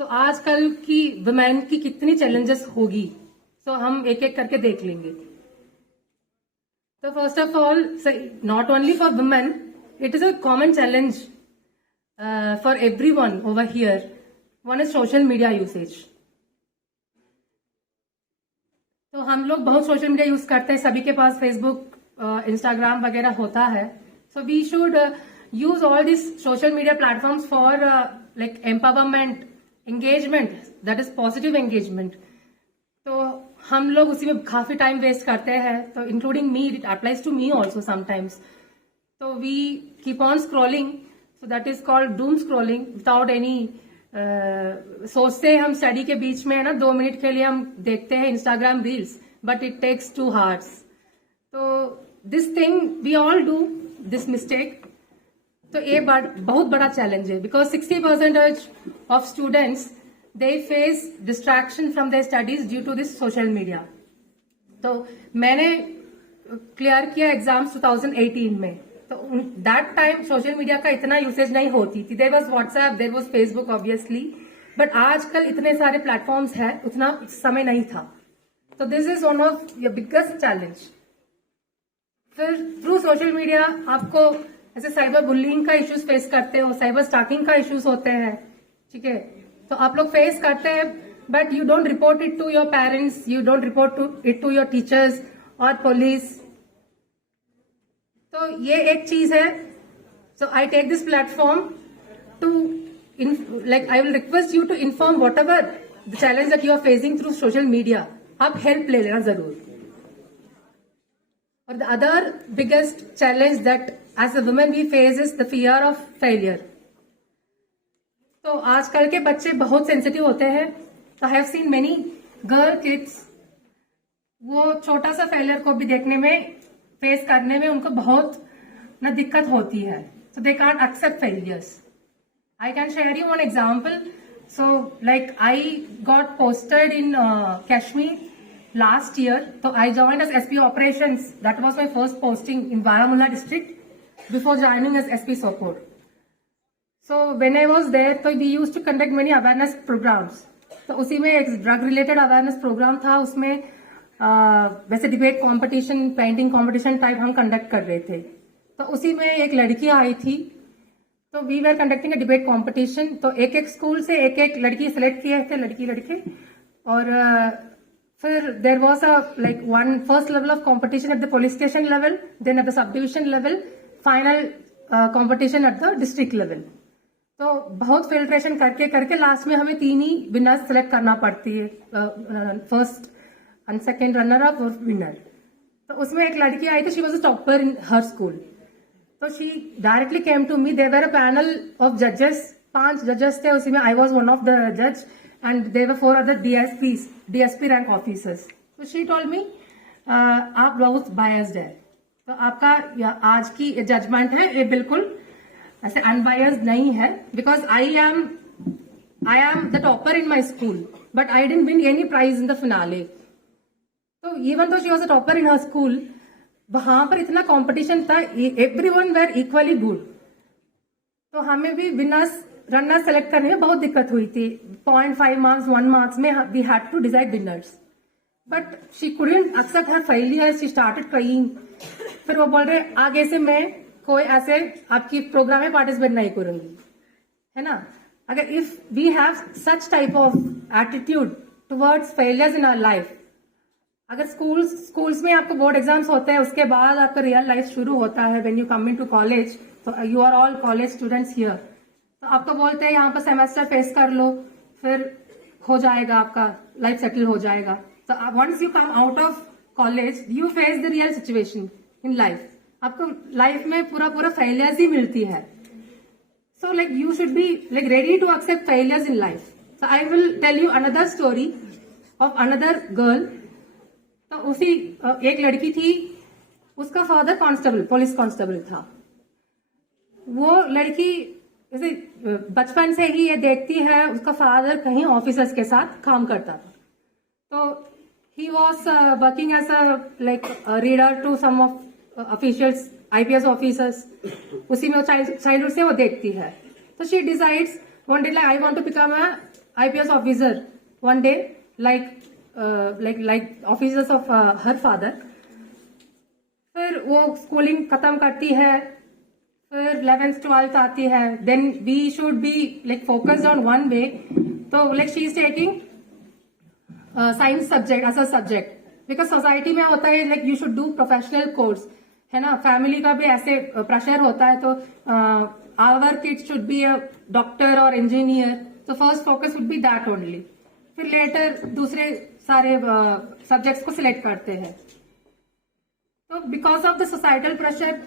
तो आजकल की वुमेन की कितनी चैलेंजेस होगी, तो हम एक एक करके देख लेंगे। तो first of all, not only for women, it is a common challenge for everyone over here. One is social media usage. तो हम लोग बहुत सोशल मीडिया यूज करते हैं, सभी के पास फेसबुक, इंस्टाग्राम वगैरह होता है। So we should use all this social media platforms for like empowerment, engagement, that is positive engagement. तो हम लोग उसी में काफी टाइम वेस्ट करते हैं, तो including me, it applies to me also sometimes. तो we keep on scrolling, so that is called doom scrolling without any सोचते हैं हम स्टडी के बीच में है ना 2 मिनट के लिए हम देखते हैं Instagram reels, but it takes 2 hours। तो this thing we all do this mistake. तो ये बहुत बड़ा चैलेंज है, because 60% of students they face distraction from their studies due to this social media. तो मैंने क्लियर किया एग्जाम्स 2018 में, तो दैट टाइम सोशल मीडिया का इतना यूसेज नहीं होती थी। There was WhatsApp, there was Facebook obviously, but आजकल इतने सारे प्लेटफॉर्म्स हैं, उतना समय नहीं था। तो this is one of your biggest challenge. फिर थ्रू सोशल मीडिया आपको ऐसे साइबर बुलिंग का इश्यूज फेस करते हो, साइबर स्टॉकिंग का इश्यूज होते हैं, ठीक है। तो आप लोग फेस करते हैं, but you don't report it to your parents, you don't report it to your teachers और पुलिस। तो ये एक चीज है। So I take this platform to like I will request you to inform whatever the challenge that you are facing through social media. आप help ले लेना जरूर। और the other biggest challenge that as a women we face is the fear of failure. तो आजकल के बच्चे बहुत सेंसिटिव होते हैं। तो I have seen many girl kids, वो छोटा सा फेलियर को भी देखने में, फेस करने में उनको बहुत ना दिक्कत होती है। So they can't accept failures. I can share you one example. So like I got posted in Kashmir last year. So I joined as SP operations. That was my first posting in Baramulla district before joining as SP support. So when I was there, so we used to conduct many awareness programs. तो उसी में एक drug related awareness programme था। उसमें वैसे debate competition, painting competition type हम conduct कर रहे थे। तो उसी में एक लड़की आई थी, तो we were conducting a debate competition. तो एक एक स्कूल से एक एक लड़की सेलेक्ट किए थे, लड़की लड़के। और फिर there was a like one first level of competition at the police station level, then at the sub division level, final competition at the district level. तो बहुत फिल्ट्रेशन करके करके लास्ट में हमें 3 ही विनर्स सेलेक्ट करना पड़ती है, first and second runner up और विनर। तो उसमें एक लड़की आई थी, she was a topper in her school. तो she directly came to me. There were a panel of जजेस, 5 जजेस थे उसी में। I was one of the जज and there were 4 other DSP rank officers. So she told me, आप बहुत biased है, तो आपका आज की जजमेंट है ये बिल्कुल ऐसे अनबायस्ड नहीं है, because I am the topper in my school, but I didn't win any prize in the finale. तो even though she was a topper in her school, वहां पर इतना कंपटीशन था, everyone were equally good. तो हमें भी winners runner select करने में बहुत दिक्कत हुई थी। 0.5 मार्क्स, 1 मार्क्स में we had to decide winners, but she couldn't accept her failure. She started crying. फिर वो बोल रहे आगे से मैं कोई ऐसे आपकी प्रोग्राम में पार्टिसिपेट नहीं करूंगी, है ना। अगर if we have such type of attitude towards failures in our life, अगर स्कूल्स में आपको बोर्ड एग्जाम्स होते हैं, उसके बाद आपका रियल लाइफ शुरू होता है, when you come into college. तो you are all college students here. तो आपको बोलते हैं यहाँ पर सेमेस्टर फेस कर लो, फिर हो जाएगा, आपका लाइफ सेटल हो जाएगा। तो once you come out of college, you face the real situation in life. आपको लाइफ में पूरा फेलियर्स ही मिलती है। So like you should be like ready to accept failures in life. So I will tell you another story of another girl. तो उसी एक लड़की थी, उसका फादर कांस्टेबल, पुलिस कांस्टेबल था। वो लड़की जैसे बचपन से ही ये देखती है, उसका फादर कहीं ऑफिसर्स के साथ काम करता था। तो he was working as a like reader to some of officials, IPS officers. उसी में चाइल्डहुड से वो देखती है। तो she decides one day like I want to become IPS officer one day, like officers of her father. फिर वो schooling खत्म करती है, फिर 11th 12th आती है. Then we should be like focused on one way. तो like she is taking science subject as a subject, because society में होता है like you should do professional course, है ना. फैमिली का भी ऐसे प्रेशर होता है. तो our kids should be a doctor और इंजीनियर, तो first focus would be that only. फिर लेटर दूसरे सारे सब्जेक्ट्स को सिलेक्ट करते हैं. तो because of the societal pressure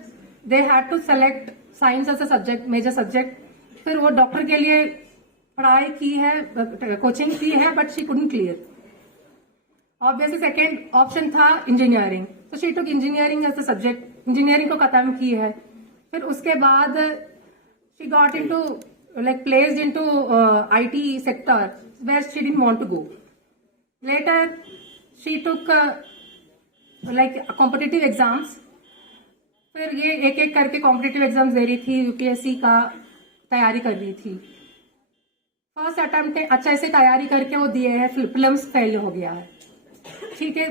they had to select science as a subject, major subject. फिर वो डॉक्टर के लिए पढ़ाई की है, कोचिंग की है, but she couldn't clear. Obviously second option था इंजीनियरिंग, तो she took engineering as a subject. Engineering को खत्म की है. फिर उसके बाद she got into like placed into IT sector where she didn't want to go. Later she took like competitive exams. फिर ये एक एक करके कॉम्पिटिटिव एग्जाम्स दे रही थी, यूपीएससी का तैयारी कर रही थी. फर्स्ट अटेम्प्ट अच्छा से तैयारी करके वो दिए है, फिल्म्स फेल हो गया है. ठीक है,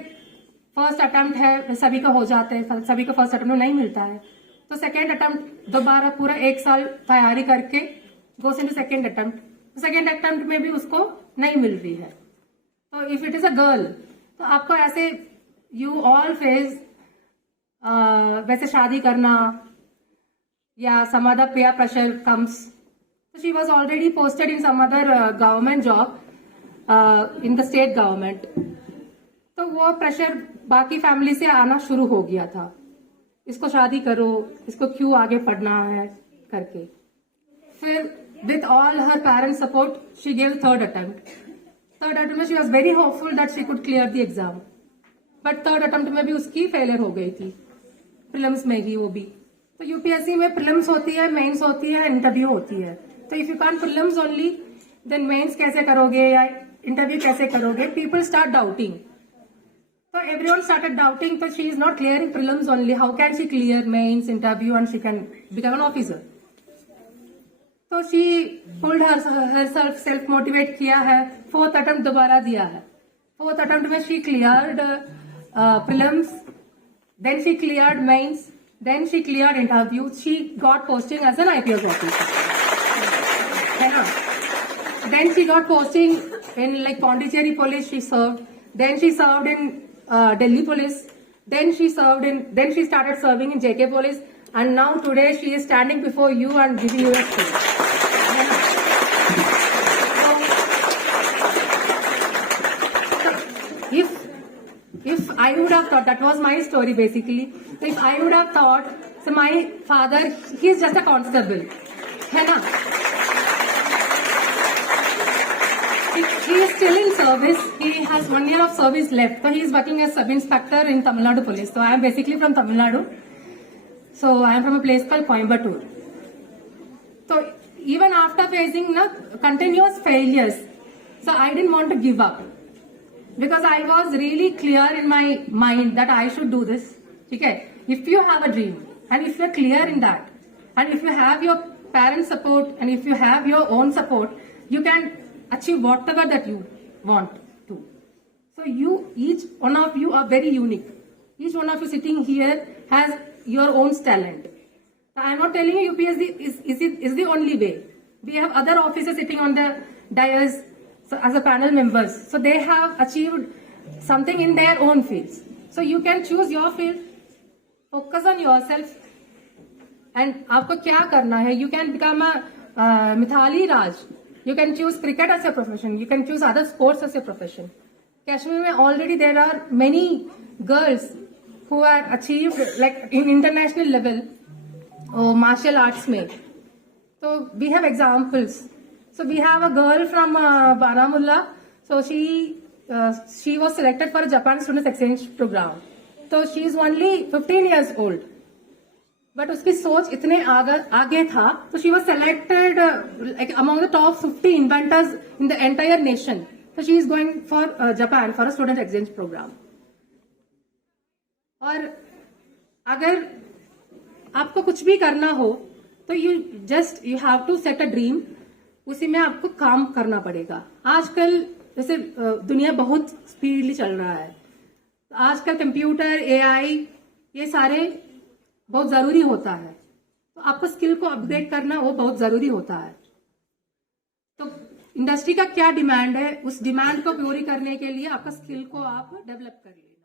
फर्स्ट अटेम्प्ट है, सभी का हो जाता है, सभी को फर्स्ट अटेम्प्ट नहीं मिलता है. तो सेकेंड अटेम्प्ट दोबारा पूरा एक साल तैयारी करके goes into second attempt. Second attempt में भी उसको नहीं मिल रही है. तो if it is a girl, तो आपको ऐसे यू ऑल फेस वैसे शादी करना या some other peer pressure comes. So she was already posted in some other government job in the state government. तो वो प्रेशर बाकी फैमिली से आना शुरू हो गया था, इसको शादी करो, इसको क्यों आगे पढ़ना है करके. फिर with all her parents' support, she gave third attempt. Third attempt में she was very hopeful that she could clear the exam. But third attempt में भी उसकी फेलियर हो गई थी, प्रीलिम्स में ही वो भी. तो यूपीएससी में प्रीलिम्स होती है, मेंस होती है, इंटरव्यू होती है. तो if you can prelims only, then mains कैसे करोगे या इंटरव्यू कैसे करोगे? People start doubting. So everyone started doubting. So she is not clearing prelims only. How can she clear mains, interview, and she can become an officer? So she pulled herself, self-motivate किया है. Fourth attempt दोबारा दिया है. Fourth attempt में she cleared prelims. Then she cleared mains. Then she cleared interview. She got posting as an IPS officer. है ना? Then she got posting in like Pondicherry police. She served. Then she served in Delhi police. Then she started serving in JK police, and now today she is standing before you and giving you a speech. If I would have thought, that was my story basically. If I would have thought, so my father, he is just a constable, है ना? He is still in service. He has 1 year of service left. So he is working as sub-inspector in Tamil Nadu police. So I am basically from Tamil Nadu. So I am from a place called Coimbatore. So even after facing continuous failures, so I didn't want to give up. Because I was really clear in my mind that I should do this. Okay? If you have a dream, and if you are clear in that, and if you have your parents' support, and if you have your own support, you can achieve whatever that you want to. So each one of you are very unique. Each one of you sitting here has your own talent. I am not telling you UPSC is the only way. We have other officers sitting on the dais as a panel members. So they have achieved something in their own fields. So you can choose your field, focus on yourself, and आपको क्या करना है? You can become a Mithali Raj. You can choose cricket as a profession. You can choose other sports as a profession. Kashmir में already there are many girls who are achieved like in international level martial arts में. So we have examples. So we have a girl from Baramulla. So she was selected for a Japan Students Exchange program. So she is only 15 years old. But उसकी सोच इतने आगे था, तो she was selected like among the top 50 inventors in the entire nation. So she is going for Japan for a student exchange program. और अगर आपको कुछ भी करना हो, तो you have to set a dream, उसी में आपको काम करना पड़ेगा। आजकल जैसे दुनिया बहुत स्पीडली चल रहा है, आजकल कंप्यूटर, एआई ये सारे बहुत जरूरी होता है, तो आपको स्किल को अपग्रेड करना वो बहुत जरूरी होता है। तो इंडस्ट्री का क्या डिमांड है, उस डिमांड को पूरी करने के लिए आपका स्किल को आप डेवलप कर लीजिए।